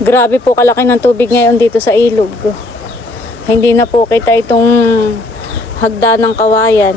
Grabe po kalaki ng tubig ngayon dito sa ilog. Hindi na po kita itong hagda ng kawayan.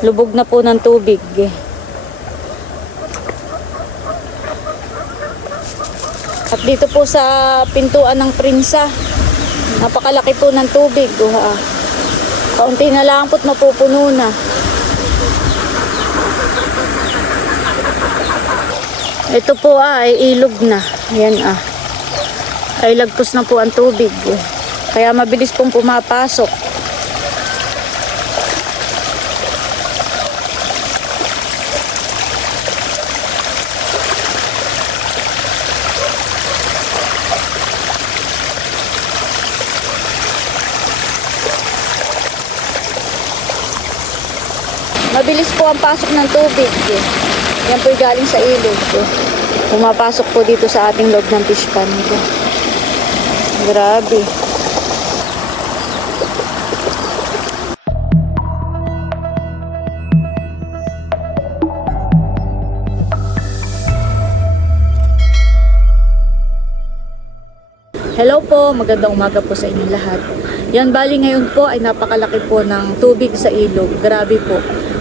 Lubog na po ng tubig. At dito po sa pintuan ng Prinsa, napakalaki po ng tubig. Kaunti na lang po't mapupuno na. Ito po ah, ay ilog na. Ayan ah. Ay lagpos na po ang tubig. Kaya mabilis pong pumapasok. Mabilis po ang pasok ng tubig. Yan po galing sa ilog. Pumapasok po dito sa ating loob ng fish pond. Grabe. Hello po, magandang umaga po sa inyong lahat. Yan, bali ngayon po ay napakalaki po ng tubig sa ilog. Grabe po.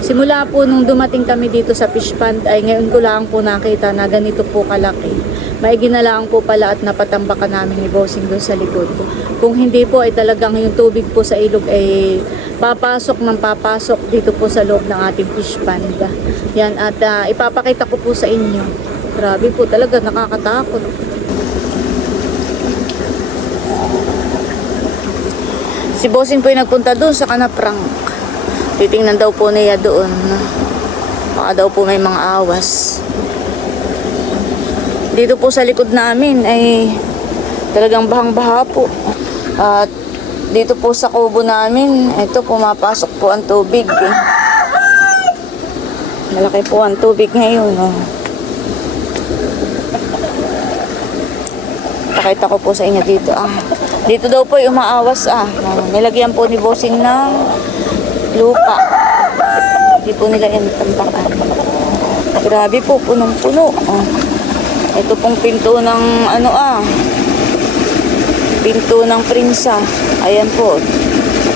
Simula po nung dumating kami dito sa fish pond ay ngayon ko lang po nakita na ganito po kalaki. Maigi na lang po pala at napatambakan namin ni Bossing doon sa likod. Kung hindi po ay talagang yung tubig po sa ilog ay papasok ng papasok dito po sa loob ng ating fish pond. Yan at ah, ipapakita ko po sa inyo. Grabe po talaga nakakatakot. Si Bossing po yung nagpunta doon sa Kanaprang. Titingnan daw po niya doon. Baka daw po may mga awas. Dito po sa likod namin ay talagang bahang-baha po. At dito po sa kubo namin, ito pumapasok po ang tubig. Eh. Malaki po ang tubig ngayon. Oh. Pakita ko po sa inyo dito. Ah. Dito daw po yung umaawas. Ah, Nilagyan po ni Bossing ng lupa. Hindi po nila yan tambakan. Grabe po, punong-puno. Oh. Ito pong pinto ng ano ah. Pinto ng prinsa. Ayan po.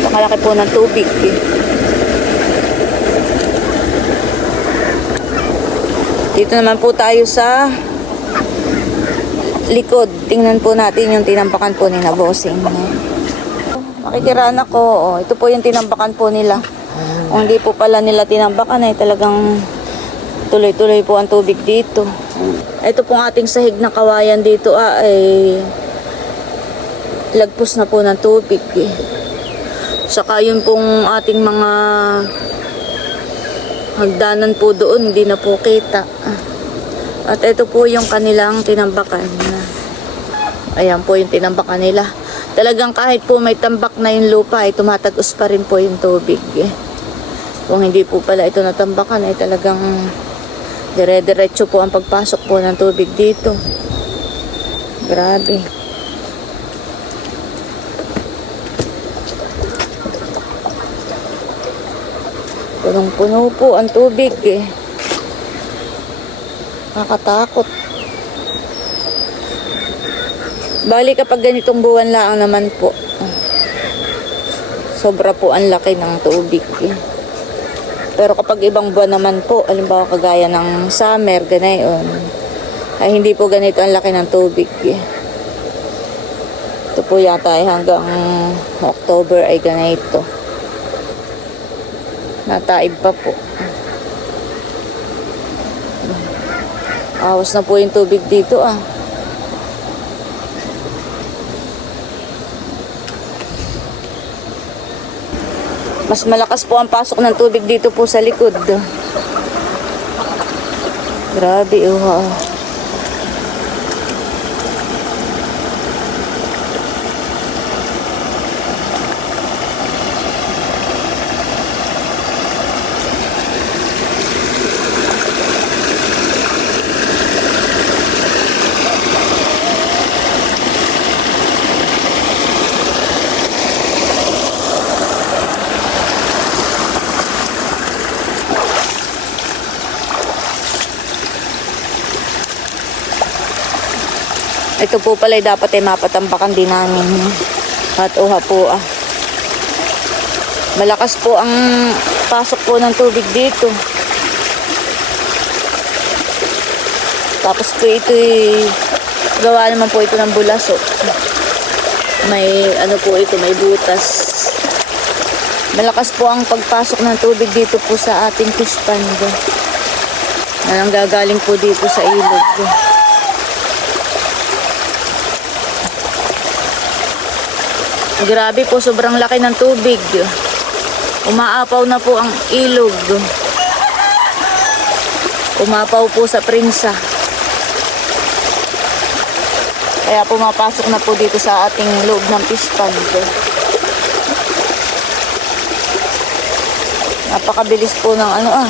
Napakalaki po ng tubig. Eh. Dito naman po tayo sa likod. Tingnan po natin yung tinampakan po ni na bossing. No? Makikiraan ako. Oh, ito po yung tinambakan po nila. Kung hindi po pala nila tinambakan ay talagang tuloy-tuloy po ang tubig dito. Ito pong ating sahig na kawayan dito ah, ay lagpos na po ng tubig. Eh. Saka yun pong ating mga hagdanan po doon, hindi na po kita. At ito po yung kanilang tinambakan. Ayan po yung tinambakan nila. Talagang kahit po may tambak na yung lupa, ay tumatagos pa rin po yung tubig. Eh. Kung hindi po pala ito natambakan, ay talagang dire-diretso po ang pagpasok po ng tubig dito. Grabe. Punong-puno po ang tubig eh. Nakakatakot. Bali kapag ganitong buwan lang naman po. Sobra po ang laki ng tubig. Eh. Pero kapag ibang buwan naman po, alimbawa kagaya ng summer, ganayon, ay hindi po ganito ang laki ng tubig. Eh. Ito po yata ay hanggang October ay ganito. Nataib pa po. Awas na po yung tubig dito ah. Mas malakas po ang pasok ng tubig dito po sa likod. Grabe oh. ah. Ito po pala dapat ay mapatambakan din namin. At uha po ah. Malakas po ang pasok po ng tubig dito. Tapos po ito gawa naman po ito ng bulasok. May ano po ito, may butas. Malakas po ang pagpasok ng tubig dito po sa ating fish pond. Ang gagaling po dito sa ilog. Grabe po, sobrang laki ng tubig. Umaapaw na po ang ilog. Umapaw po sa prinsa. Kaya pumapasok na po dito sa ating loob ng fish pond. Napakabilis po ng ano ah.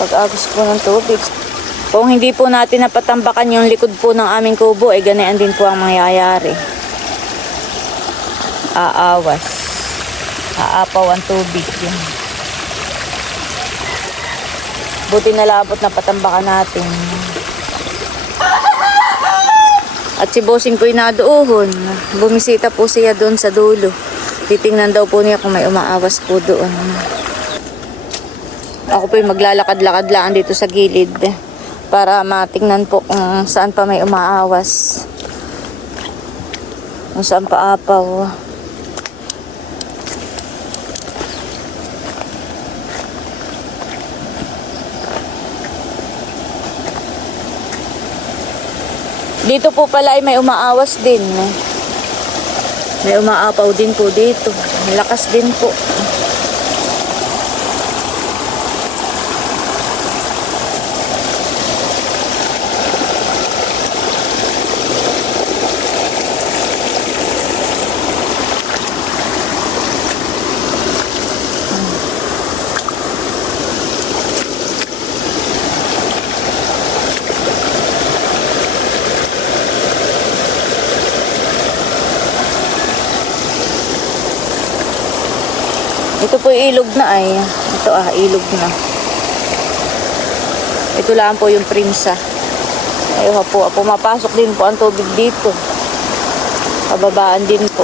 Pag-agos po ng tubig. Kung hindi po natin napatambakan yung likod po ng aming kubo, eh ganyan din po ang mangyayari. Aawas. Aapaw ang tubig. Yun. Buti na labot na patambakan natin. At si Bossing ko'y naduuhon. Bumisita po siya doon sa dulo. Titingnan daw po niya kung may umaawas po doon. Ako po'y maglalakad-lakad lang dito sa gilid para matingnan po kung saan pa may umaawas. Kung saan pa apaw. Dito po pala ay may umaawas din. May umaapaw din po dito. Malakas din po. Ito po ilog na ay. Ito ah, ilog na. Ito lang po yung prinsa. Ayun po, pumapasok din po ang tubig dito. Pababaan din po.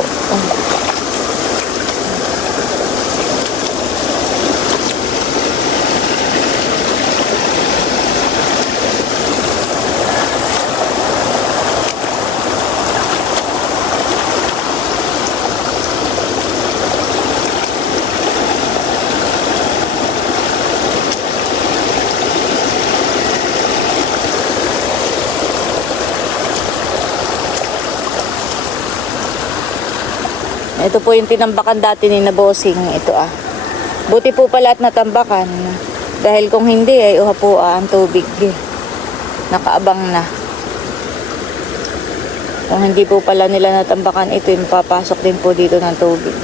Ito po yung tinambakan dati ni Nabosing. Ito ah. Buti po pala at natambakan. Dahil kung hindi ay uha po ah, ang tubig. Nakaabang na. Kung hindi po pala nila natambakan ito, yung papasok din po dito ng tubig.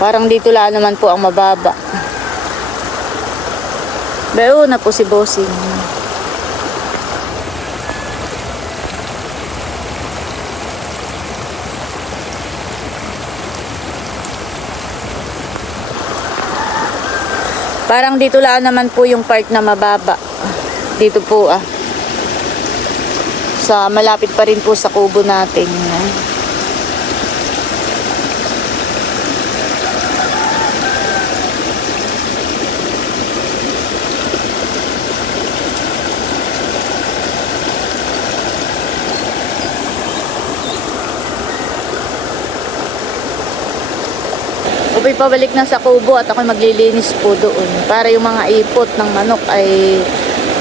Parang dito lang naman po ang mababa. Pero na po si Bossing. Parang dito lang naman po yung part na mababa. Dito po ah. Sa malapit pa rin po sa kubo natin. ah. Pabalik na sa kubo at ako'y maglilinis po doon para yung mga ipot ng manok ay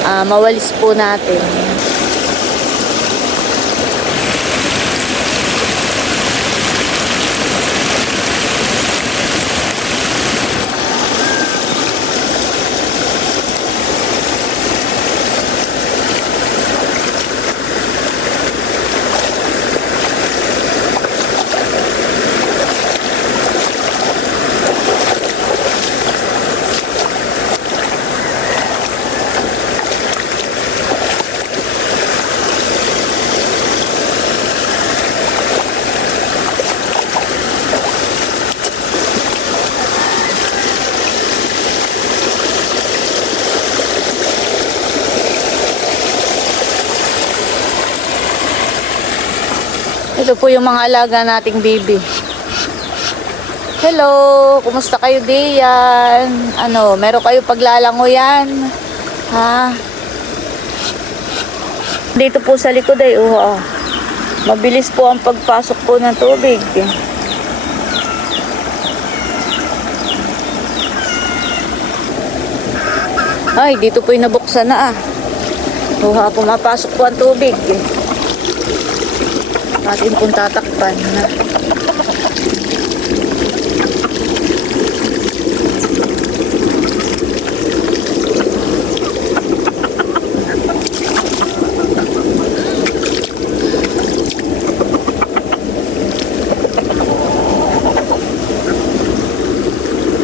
ah, mawalis po natin. Mga alaga nating baby. Hello, kumusta kayo diyan? Ano, meron kayo paglalango yan? Ha? Dito po sa likod ay, oh, ah. mabilis po ang pagpasok po ng tubig. Ay, dito po yung nabuksan na ah. Uha, pumapasok po ang tubig. Atin pong tatakpan na.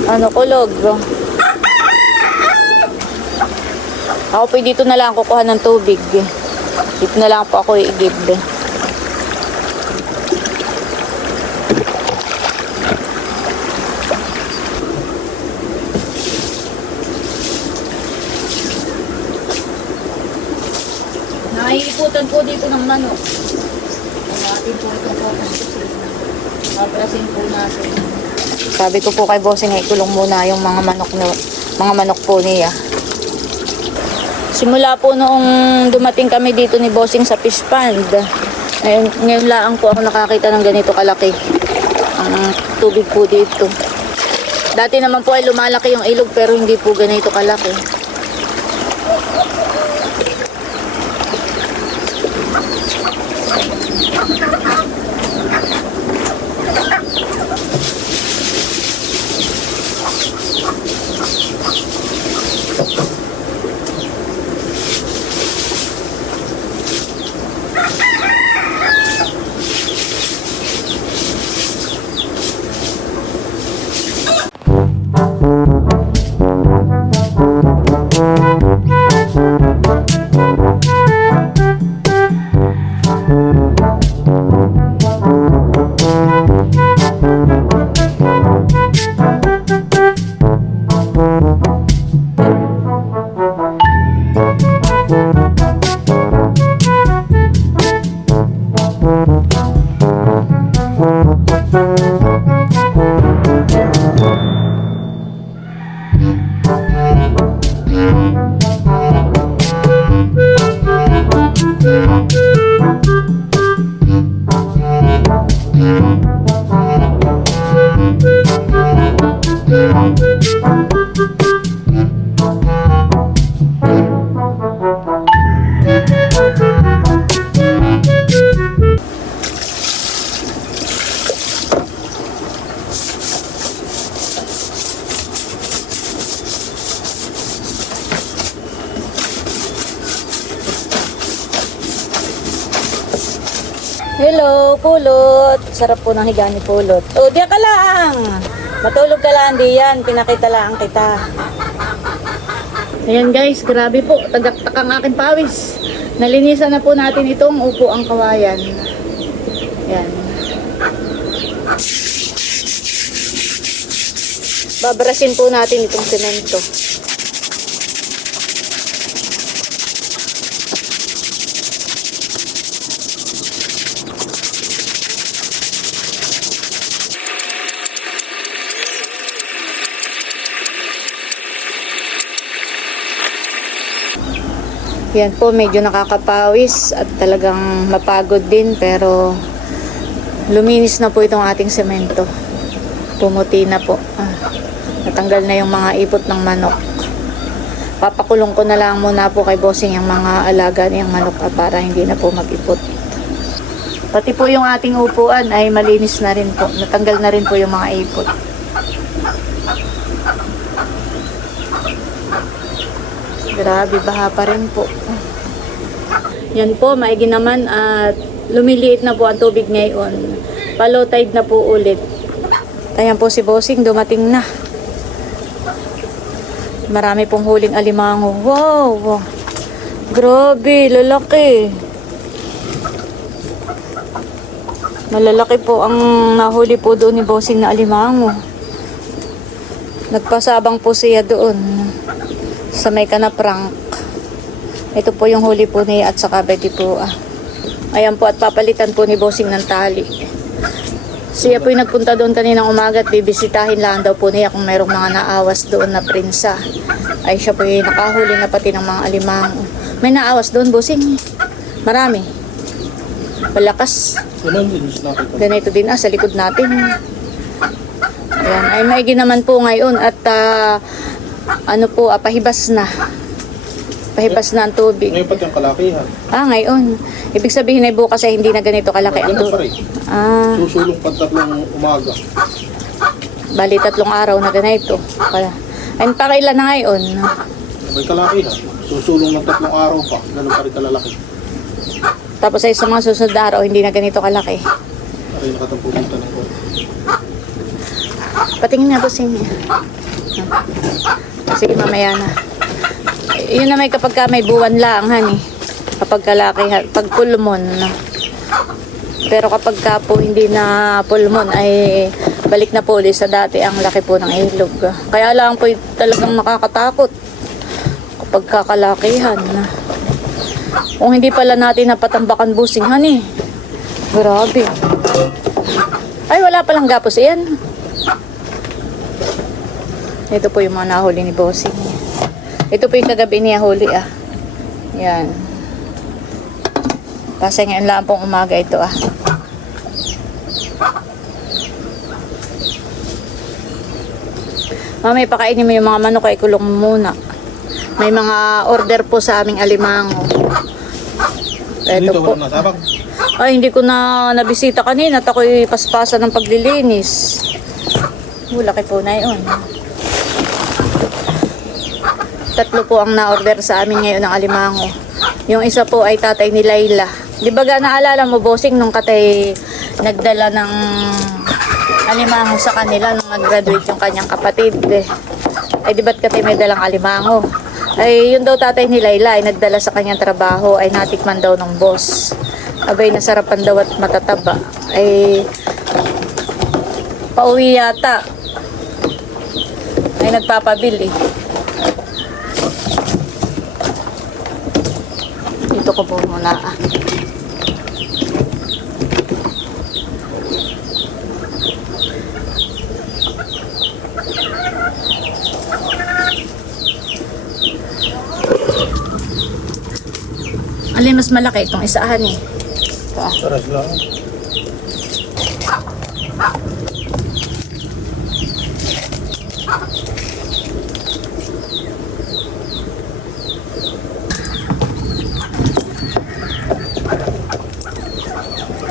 Ano, kulog. Ako po dito na lang kukuha ng tubig. Dito na lang po ako i-give. Naiiputan po dito ng manok. Ang ating po ito po ng kusina. Paprasin po natin. Sabi ko po kay Bossing, ikulong muna yung mga manok no, mga manok po niya. Simula po noong dumating kami dito ni Bossing sa fish pond. Ngayon, ngayon lang po ako nakakita ng ganito kalaki. Ang tubig po dito. Dati naman po ay lumalaki yung ilog pero hindi po ganito kalaki. Pulot. Sarap po ng higa ni pulot. O, diyan ka lang. Matulog ka lang, diyan. Pinakita lang kita. Ayan guys, grabe po. Tagaktak ang aking pawis. Nalinisan na po natin itong upo ang kawayan. Ayan. Babarasin po natin itong semento. Yan po, medyo nakakapawis at talagang mapagod din pero luminis na po itong ating semento. Pumuti na po. Ah, natanggal na yung mga ipot ng manok. Papakulong ko na lang muna po kay Bossing yung mga alaga niyang manok ah, para hindi na po mag-ipot. Pati po yung ating upuan ay malinis na rin po. Natanggal na rin po yung mga ipot. Grabe, baha pa rin po. Yan po, maigi naman at lumiliit na po ang tubig ngayon. Palow na po ulit. Ayan po si Bossing, dumating na. Marami pong huling alimango. Wow. Grabe, lalaki. Malalaki po ang nahuli po doon ni Bossing na alimango. Nagpasabang po siya doon sa may kanaprank. Ito po yung huli po niya at saka pwede po ah. Ayan po at papalitan po ni Bossing ng tali. Siya po yung nagpunta doon kaninang umaga at bibisitahin lang daw po niya kung mayroong mga naawas doon na prinsa. Ay siya po yung nakahuli na pati ng mga alimango. May naawas doon, Bossing. Marami. Malakas. Ganito din ah, sa likod natin. Ayan, ay maigi naman po ngayon at ah, ano po, ah, pahibas na. Pahibas na ang tubig. Ngayon pati ang kalakihan. Ah, ngayon. Ibig sabihin ay bukas ay hindi na ganito kalaki ang Ganun pa tubig. rin. Ah, Susulong pa tatlong umaga. bali tatlong araw na ganito. Kaya, ay pakailan na ngayon. May kalakihan. Susulong ng tatlong araw pa. Ganun pa rin kalalaki. Tapos ay sa mga susunod na araw, hindi na ganito kalaki. Ay nakatampupunta ng ko. Patingin nga to sing. Sige, mamaya na. Yun na may kapag ka may buwan lang, hani. Kapag kalaki, pag pulmon. Pero kapag ka po hindi na pulmon, ay balik na po ulit sa dati ang laki po ng ilog. Kaya lang po talagang nakakatakot kapag kakalakihan. Kung hindi pala natin napatambakan busing, hani. Grabe. Ay, wala palang gapos. Iyan. Ito po yung mga nahuli ni Bossing. Ito po yung kagabi niya huli ah. Yan. Kasi ngayon lang pong umaga ito ah. Mamay, pakainin mo yung mga manok ay kulong muna. May mga order po sa aming alimango. Ito Dito po. walang nasabak. Ay, hindi ko na nabisita kanina at ako'y paspasa ng paglilinis. Oh, laki po na yun. Tatlo po ang na-order sa amin ngayon ng alimango. Yung isa po ay tatay ni Layla. Di ba naalala mo, bossing, nung katay nagdala ng alimango sa kanila nung nag-graduate yung kanyang kapatid. Eh. Ay, di ba't katay may dalang alimango? Ay, yun daw tatay ni Layla ay nagdala sa kanyang trabaho ay natikman daw ng boss. Abay, nasarapan daw at matataba. Ay, pauwi yata. Ay, nagpapabili. Dito ko po muna ah. Alin mas malaki itong isahan eh. Ito ah. Taras lang.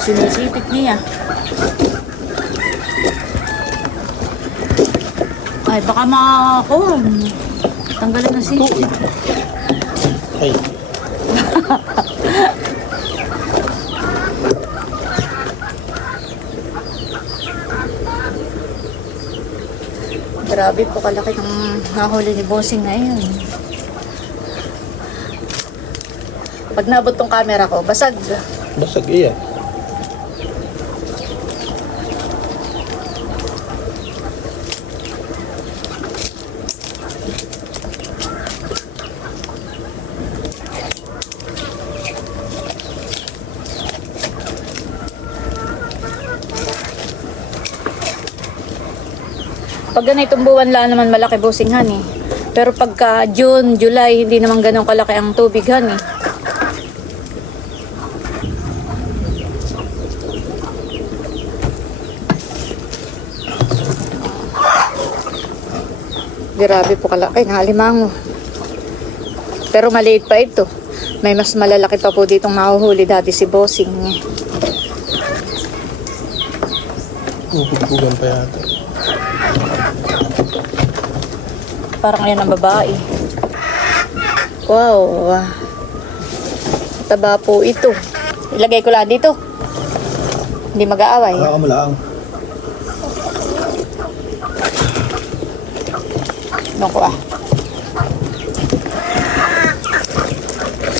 Sinisipit niya. Ay, baka makakuha. Tanggalin na siya. Tuwi. Ay. Grabe po kalaki ng nahuli ni Bossing ngayon. Pag naabot tong camera ko, basag. Basag iya. Ganitong buwan lang naman malaki Bossing han eh. Pero pagka June, July, hindi naman ganun kalaki ang tubig han eh. Grabe po kalaki ng alimango. Pero maliit pa ito. May mas malalaki pa po ditong nahuhuli dati si Bossing. Pupugpugan pa yata. Parang yan ang babae. Wow. Taba po ito. Ilagay ko lang dito. Hindi mag-aaway. Wala ka mo lang. Naku ah.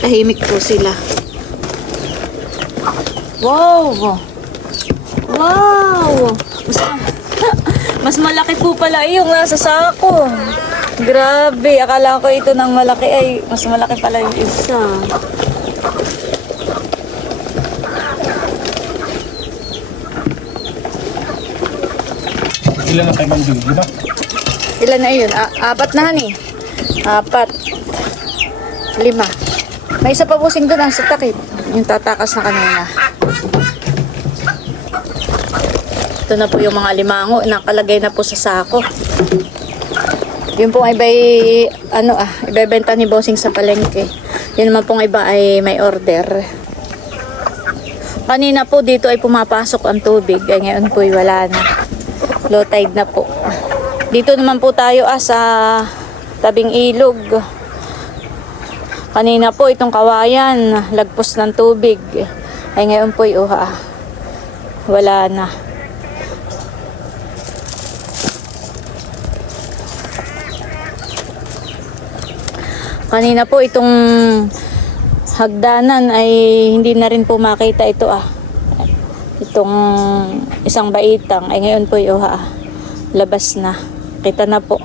Tahimik po sila. Wow! Wow! Mas, mas malaki po pala yung nasa sako. Grabe, akala ko ito ng malaki. Ay, mas malaki pala yung isa. Ilan na kayo manding, di ba? Ilan na yun? A apat na hani. Apat. Lima. May isa pa busing doon ang sa takip. Yung tatakas na kanina. Ito na po yung mga limango. Nakalagay na po sa sako. Yung pong iba ay, ano ah, ibebenta ni Bossing sa palengke. Yun naman pong iba ay may order. Kanina po dito ay pumapasok ang tubig. Ay ngayon po ay wala na. Low tide na po. Dito naman po tayo ah, sa tabing ilog. Kanina po itong kawayan, lagpos ng tubig. Ay ngayon po ay uha. Wala na. Kanina po itong hagdanan ay hindi na rin po makita ito ah. Itong isang baitang ay ngayon po ay uha. Labas na. Kita na po.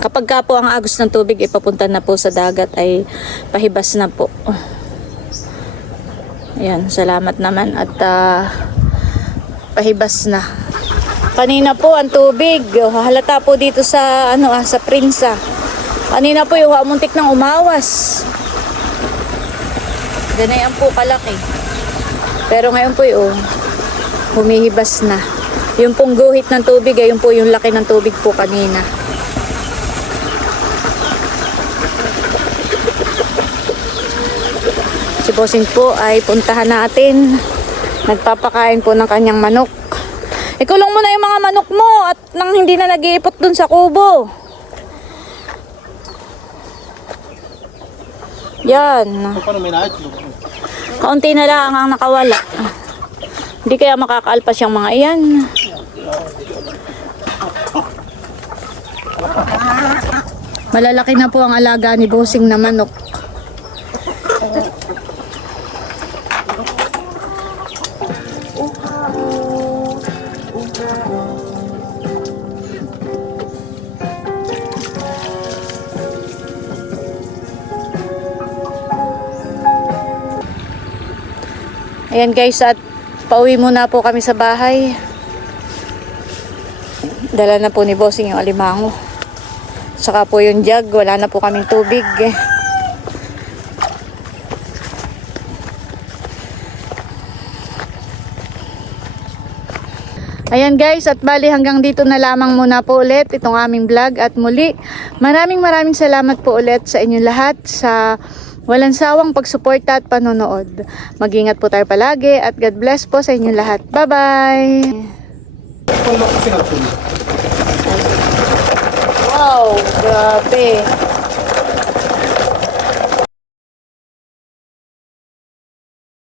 Kapag ka po ang agos ng tubig ipapunta na po sa dagat ay pahibas na po. Ayan, salamat naman at ah, pahibas na. Kanina po ang tubig, halata po dito sa ano ah, sa Prinsa. Kanina po yung muntik ng umawas. Ganayan po kalaki. Pero ngayon po yung humihibas na. Yung pong guhit ng tubig, ay yung po yung laki ng tubig po kanina. Si Bossing po ay puntahan natin. Nagpapakain po ng kanyang manok. Ikulong mo na yung mga manok mo at nang hindi na nag-iipot dun sa kubo. Yan. Paano may? Kaunti na lang ang nakawala. Hindi kaya makakaalpas yung mga iyan. Malalaki na po ang alaga ni Bossing na manok. Ayan guys, at pauwi muna po kami sa bahay. Dala na po ni Bossing yung alimango. Saka po yung jug, wala na po kaming tubig. Ayan guys, at bali hanggang dito na lamang muna po ulit itong aming vlog at muli maraming maraming salamat po ulit sa inyong lahat sa walang sawang pagsuporta at panonood. Mag-ingat po tayo palagi at God bless po sa inyong lahat. Bye-bye! Wow, grabe.